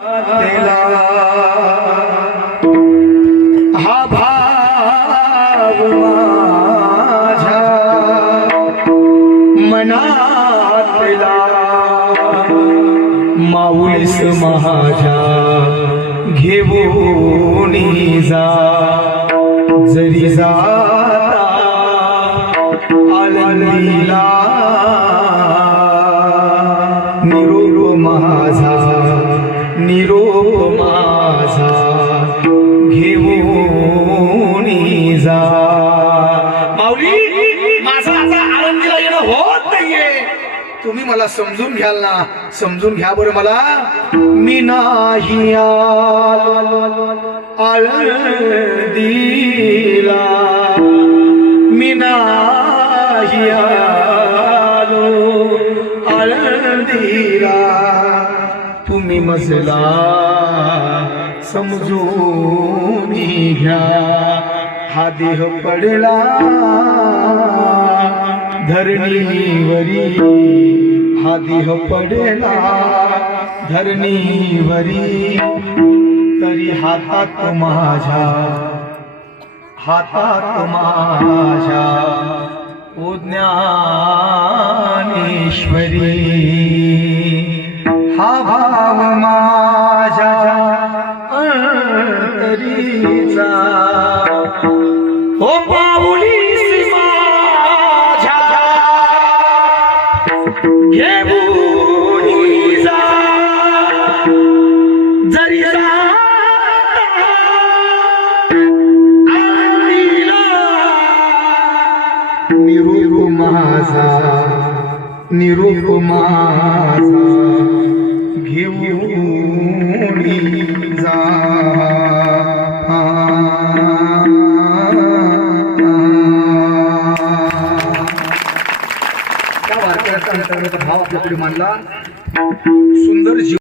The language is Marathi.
हा भाव माझ्या मनातला माऊलीस माझ्या घेऊन जा जरी जाता आळंदीला निरोप माझा निरोप माझा घेऊन जा। माऊली माझा आता आळंदीला येणं होत नाहीये, तुम्ही मला समजून घ्याल ना, समजून घ्या बरं मला। मी नाही आलो आळंदीला, मी नाही आलो आळंदीला, तुम्ही मजला समजून घ्या। हा देह पडला धरणीवरी, हा देह पडला धरणीवरी, तरी हातात माझ्या हातात माझ्या ओ ज्ञानेश्वरी, हा भाव माझ्या अंतरीचा ओ माऊलीस माझ्या घेऊन जा जरी आळंदीला निरोप माझा निरोप माझा घेऊन जा। त्या वारकऱ्याचा अंतर्गत भाव आपल्या पुढे मांडला। सुंदर जीवन